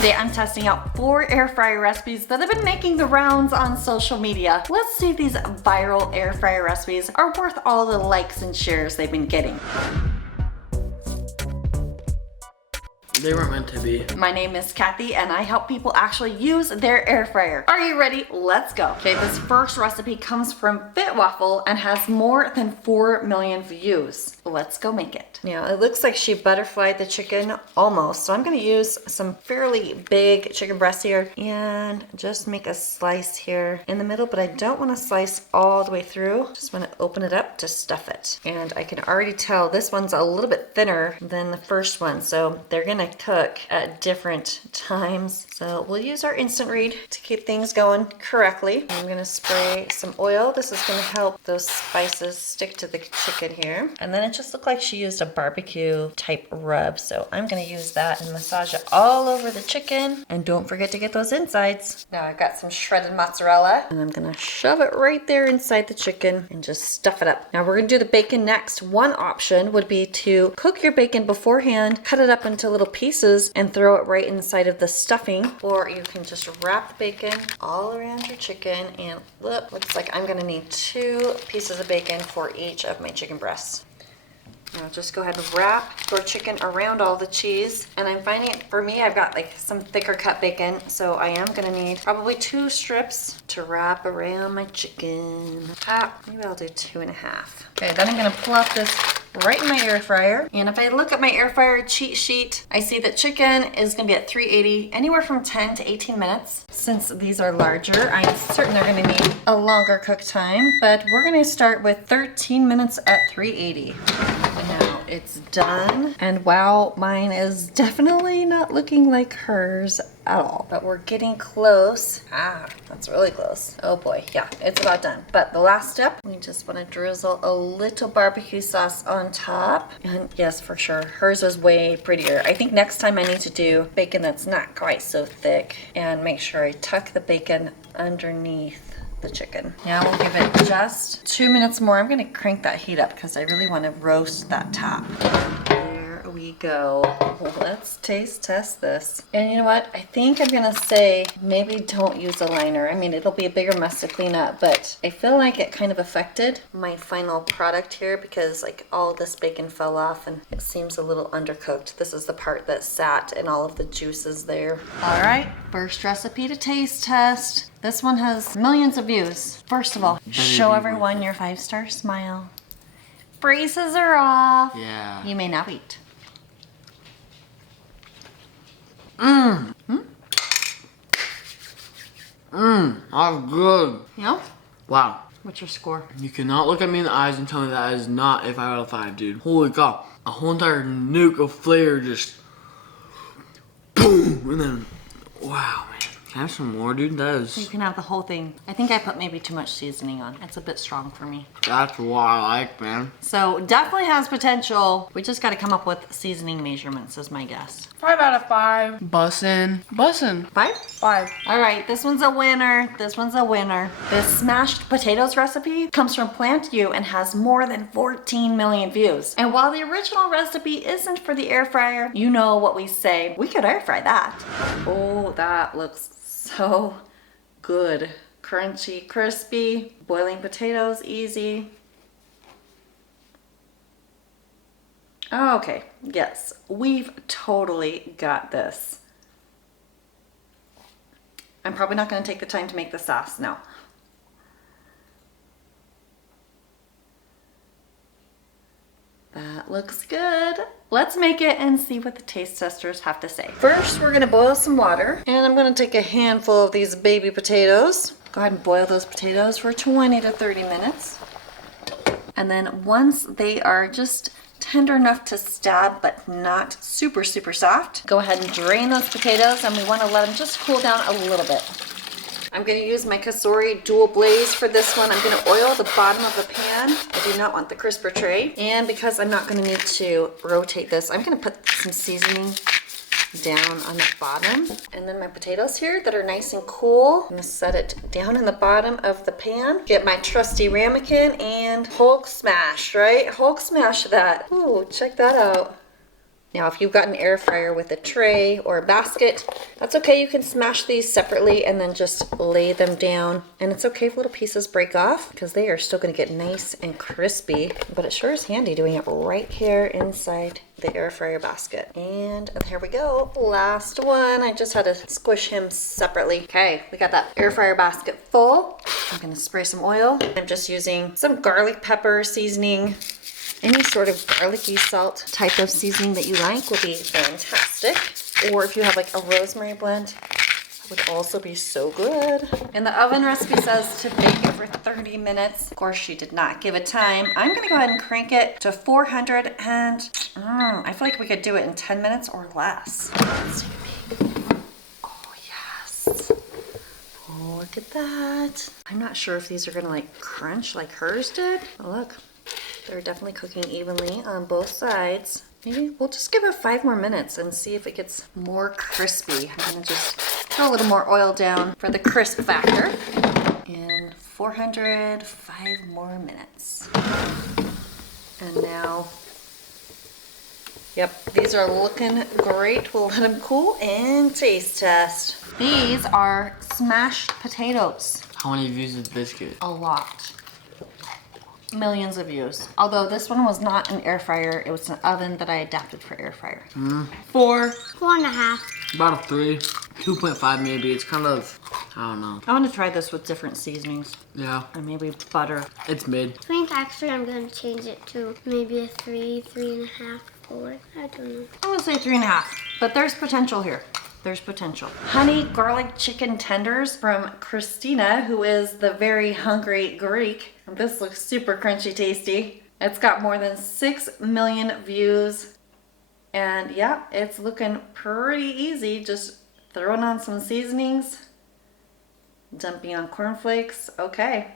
Today I'm testing out 4 air fryer recipes that have been making the rounds on social media. Let's see if these viral air fryer recipes are worth all the likes and shares they've been getting. They weren't meant to be. My name is Kathy and I help people actually use their air fryer. Are you ready? Let's go. Okay, this first recipe comes from FitWaffle and has more than 4 million views. Let's go make it. Now, it looks like she butterflied the chicken almost, so I'm gonna use some fairly big chicken breasts here and just make a slice here in the middle, but I don't wanna slice all the way through. Just wanna open it up to stuff it. And I can already tell this one's a little bit thinner than the first one, so they're gonna cook at different times. So we'll use our instant read to keep things going correctly. I'm gonna spray some oil. This is gonna help those spices stick to the chicken here. And then it just looked like she used a barbecue type rub. So I'm gonna use that and massage it all over the chicken. And don't forget to get those insides. Now I've got some shredded mozzarella and I'm gonna shove it right there inside the chicken and just stuff it up. Now we're gonna do the bacon next. One option would be to cook your bacon beforehand, cut it up into little pieces and throw it right inside of the stuffing, or you can just wrap the bacon all around your chicken. And look, looks like I'm gonna need 2 pieces of bacon for each of my chicken breasts. Now just go ahead and wrap your chicken around all the cheese. And I'm finding, for me, I've got like some thicker cut bacon, so I am gonna need probably 2 strips to wrap around my chicken. Maybe I'll do 2.5. Okay, then I'm gonna plop this right in my air fryer. And if I look at my air fryer cheat sheet, I see that chicken is gonna be at 380, anywhere from 10 to 18 minutes. Since these are larger, I'm certain they're gonna need a longer cook time, but we're gonna start with 13 minutes at 380. Now it's done, and wow, mine is definitely not looking like hers at all, but we're getting close. That's really close. Oh boy, yeah, it's about done. But the last step, we just want to drizzle a little barbecue sauce on top. And yes, for sure, hers was way prettier. I think next time I need to do bacon that's not quite so thick and make sure I tuck the bacon underneath the chicken. Now we'll give it just 2 minutes more. I'm gonna crank that heat up because I really want to roast that top. There we go. Let's taste test this. And you know what? I think I'm gonna say maybe don't use a liner. I mean, it'll be a bigger mess to clean up, but I feel like it kind of affected my final product here because like all this bacon fell off and it seems a little undercooked. This is the part that sat and all of the juices there. All right, first recipe to taste test. This one has millions of views. First of all, show everyone your 5-star smile. Braces are off. Yeah. You may now eat. That's good. Yeah? Wow. What's your score? You cannot look at me in the eyes and tell me that is not a 5 out of 5, dude. Holy cow. A whole entire nuke of flavor just boom, and then wow, man. Can I have some more, dude? That is... You can have the whole thing. I think I put maybe too much seasoning on. It's a bit strong for me. That's what I like, man. So definitely has potential. We just got to come up with seasoning measurements is my guess. 5 out of 5. Bussin'. 5? 5. All right, this one's a winner. This one's a winner. This smashed potatoes recipe comes from Plant U and has more than 14 million views. And while the original recipe isn't for the air fryer, you know what we say. We could air fry that. Oh, that looks so good. Crunchy, crispy, boiling potatoes, easy. Okay, yes, we've totally got this. I'm probably not going to take the time to make the sauce now. That looks good. Let's make it and see what the taste testers have to say. First, we're gonna boil some water, and I'm gonna take a handful of these baby potatoes. Go ahead and boil those potatoes for 20 to 30 minutes. And then once they are just tender enough to stab, but not super, super soft, go ahead and drain those potatoes, and we wanna let them just cool down a little bit. I'm going to use my Kasori dual blaze for this one. I'm going to oil the bottom of the pan. I do not want the crisper tray. And because I'm not going to need to rotate this, I'm going to put some seasoning down on the bottom. And then my potatoes here that are nice and cool, I'm going to set it down in the bottom of the pan. Get my trusty ramekin and Hulk smash, right? Hulk smash that. Ooh, check that out. Now, if you've got an air fryer with a tray or a basket, that's okay. You can smash these separately and then just lay them down. And it's okay if little pieces break off because they are still gonna get nice and crispy. But it sure is handy doing it right here inside the air fryer basket. And here we go, last one. I just had to squish him separately. Okay, we got that air fryer basket full. I'm gonna spray some oil. I'm just using some garlic pepper seasoning. Any sort of garlicky salt type of seasoning that you like will be fantastic. Or if you have like a rosemary blend, that would also be so good. And the oven recipe says to bake it for 30 minutes. Of course, she did not give a time. I'm gonna go ahead and crank it to 400 and I feel like we could do it in 10 minutes or less. Let's take a peek. Oh, yes. Oh, look at that. I'm not sure if these are gonna like crunch like hers did. Oh, look. They're definitely cooking evenly on both sides. Maybe we'll just give it 5 more minutes and see if it gets more crispy. I'm gonna just throw a little more oil down for the crisp factor. And 400, 5 more minutes. And now, yep, these are looking great. We'll let them cool and taste test. These are smashed potatoes. How many views did this get? A lot. Millions of views. Although this one was not an air fryer, it was an oven that I adapted for air fryer. 4. 4.5. About a 3. 2.5 maybe. It's kind of, I don't know. I want to try this with different seasonings Yeah, and maybe butter. it's mid. I think actually I'm going to change it to maybe a 3, 3.5, 4. I don't know. I'm gonna say 3.5, but there's potential here. There's potential. Honey garlic chicken tenders from Christina, who is the very hungry Greek. This looks super crunchy tasty. It's got more than 6 million views. And yeah, it's looking pretty easy. Just throwing on some seasonings, dumping on cornflakes. Okay.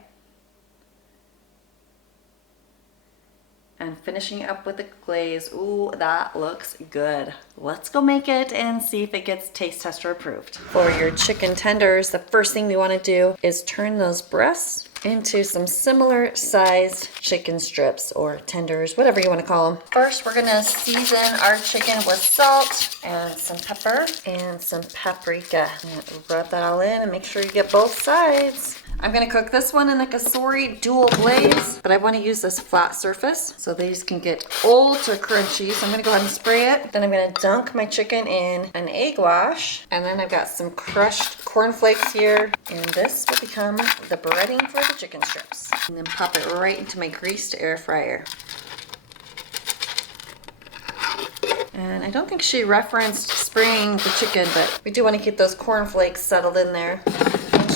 And finishing up with the glaze. Ooh, that looks good. Let's go make it and see if it gets taste tester approved. For your chicken tenders, the first thing we want to do is turn those breasts into some similar sized chicken strips or tenders, whatever you want to call them. First, we're gonna season our chicken with salt and some pepper and some paprika. And rub that all in and make sure you get both sides. I'm gonna cook this one in the Kasori dual glaze, but I wanna use this flat surface so these can get ultra crunchy. So I'm gonna go ahead and spray it. Then I'm gonna dunk my chicken in an egg wash. And then I've got some crushed cornflakes here. And this will become the breading for the chicken strips. And then pop it right into my greased air fryer. And I don't think she referenced spraying the chicken, but we do wanna keep those cornflakes settled in there.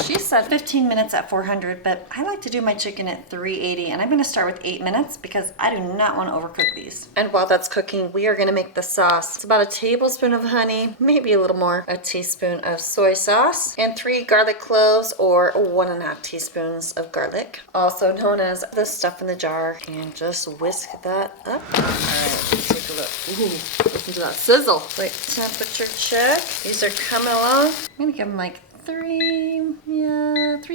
She said 15 minutes at 400, but I like to do my chicken at 380, and I'm gonna start with 8 minutes because I do not wanna overcook these. And while that's cooking, we are gonna make the sauce. It's about a tablespoon of honey, maybe a little more, a teaspoon of soy sauce, and 3 garlic cloves or 1.5 teaspoons of garlic, also known as the stuff in the jar, and just whisk that up. All right, let's take a look. Ooh, listen to that sizzle. Quick temperature check. These are coming along. I'm gonna give them like 3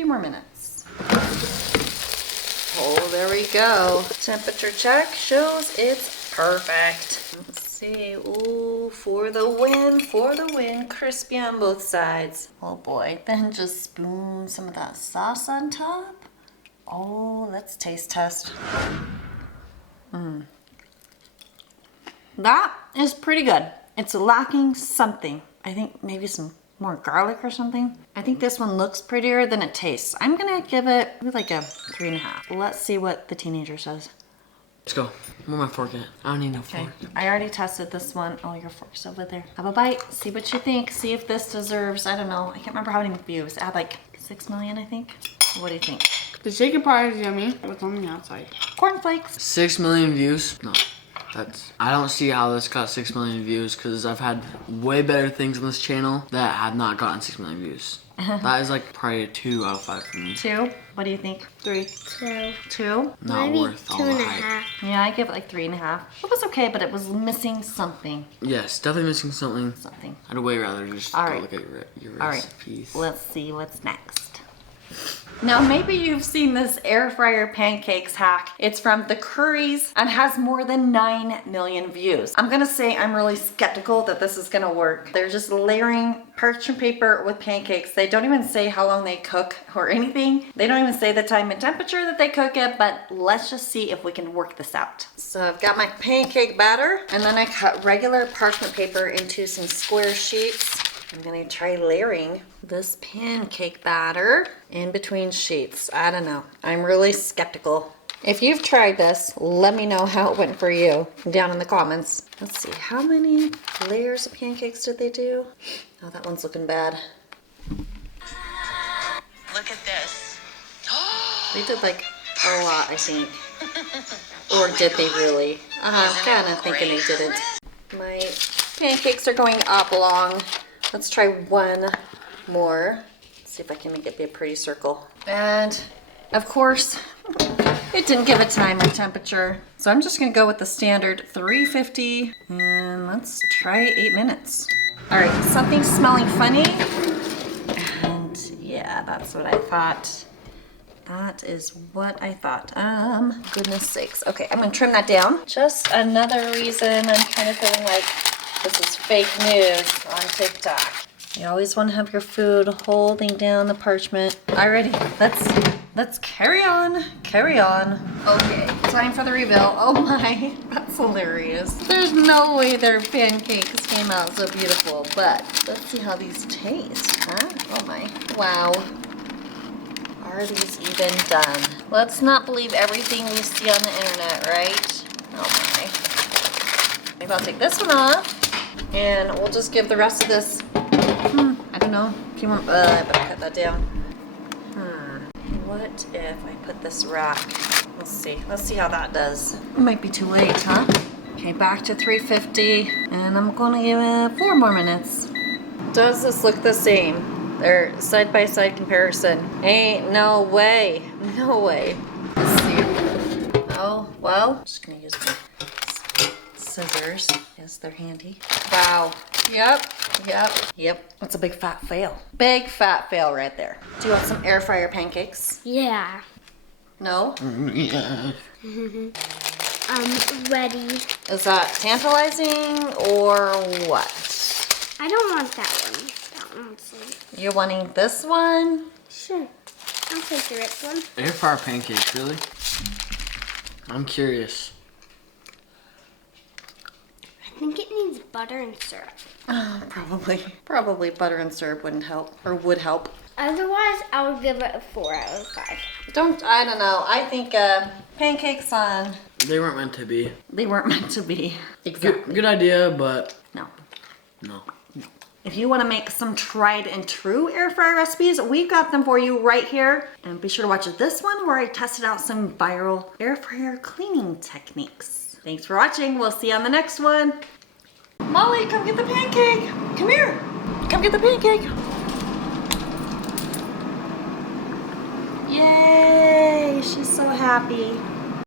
more minutes. Oh, there we go. Temperature check shows it's perfect. Let's see. Ooh, for the win, crispy on both sides. Oh boy, then just spoon some of that sauce on top. Oh, let's taste test. That is pretty good. It's lacking something. I think maybe some more garlic or something. I think this one looks prettier than it tastes. I'm gonna give it like a 3.5. Let's see what the teenager says. Let's go. Where's my fork at? I don't need no Okay, fork. I already tested this one. Oh, your fork's over there. Have a bite, see what you think. See if this deserves, I don't know, I can't remember how many views. It had like 6 million, I think. What do you think? The chicken pie is yummy. What's on the outside? Cornflakes. 6 million views? No. I don't see how this got 6 million views because I've had way better things on this channel that have not gotten 6 million views. That is like probably a 2 out of 5 for me. 2? What do you think? 3? 2. 2? Not Maybe worth all the hype. 2.5. Yeah, I give it like 3.5. It was okay, but it was missing something. Yes, definitely missing something. Something. I'd way rather just All go right. look at your All right, recipes. let's see what's next. Now maybe you've seen this air fryer pancakes hack. It's from the Curries and has more than 9 million views. I'm gonna say I'm really skeptical that this is gonna work. They're just layering parchment paper with pancakes. They don't even say how long they cook or anything. They don't even say the time and temperature that they cook it, but let's just see if we can work this out. So I've got my pancake batter, and then I cut regular parchment paper into some square sheets. I'm gonna try layering this pancake batter in between sheets. I don't know. I'm really skeptical. If you've tried this, let me know how it went for you down in the comments. Let's see, how many layers of pancakes did they do? Oh, that one's looking bad. Look at this. They did like a lot, I think. Or did they really? I'm kind of thinking they didn't. My pancakes are going oblong. Let's try one more. See if I can make it be a pretty circle. And of course, it didn't give a time or temperature. So I'm just gonna go with the standard 350 and let's try 8 minutes. All right, something's smelling funny. And yeah, that's what I thought. That is what I thought. Goodness sakes. Okay, I'm gonna trim that down. Just another reason I'm kind of feeling like this is fake news on TikTok. You always want to have your food holding down the parchment. Alrighty, let's carry on. Okay, time for the reveal. Oh my, that's hilarious. There's no way their pancakes came out so beautiful, but let's see how these taste, huh? Oh my, wow. Are these even done? Let's not believe everything we see on the internet, right? Oh my. Maybe I'll take this one off. And we'll just give the rest of this, I don't know, a few more, I better cut that down. What if I put this rack? Let's see how that does. It might be too late, huh? Okay, back to 350, and I'm gonna give it 4 more minutes. Does this look the same? They're side-by-side comparison. Ain't no way, no way. Let's see. Oh, well, I'm just gonna use my scissors. Yes, they're handy. Wow. Yep. That's a big fat fail. Big fat fail right there. Do you want some air fryer pancakes? Yeah. No? Yeah. I'm ready. Is that tantalizing or what? I don't want that one. That one's safe. You're wanting this one? Sure. I'll take the rip one. Air fryer pancakes, really? I'm curious. I think it needs butter and syrup. Oh, probably butter and syrup wouldn't help, or would help. Otherwise, I would give it a 4 out of 5. I don't know. I think pancakes on. They weren't meant to be. They weren't meant to be. Exactly. Good idea, but No. no. If you want to make some tried and true air fryer recipes, we've got them for you right here. And be sure to watch this one where I tested out some viral air fryer cleaning techniques. Thanks for watching. We'll see you on the next one. Molly, come get the pancake. Come here. Come get the pancake. Yay, she's so happy.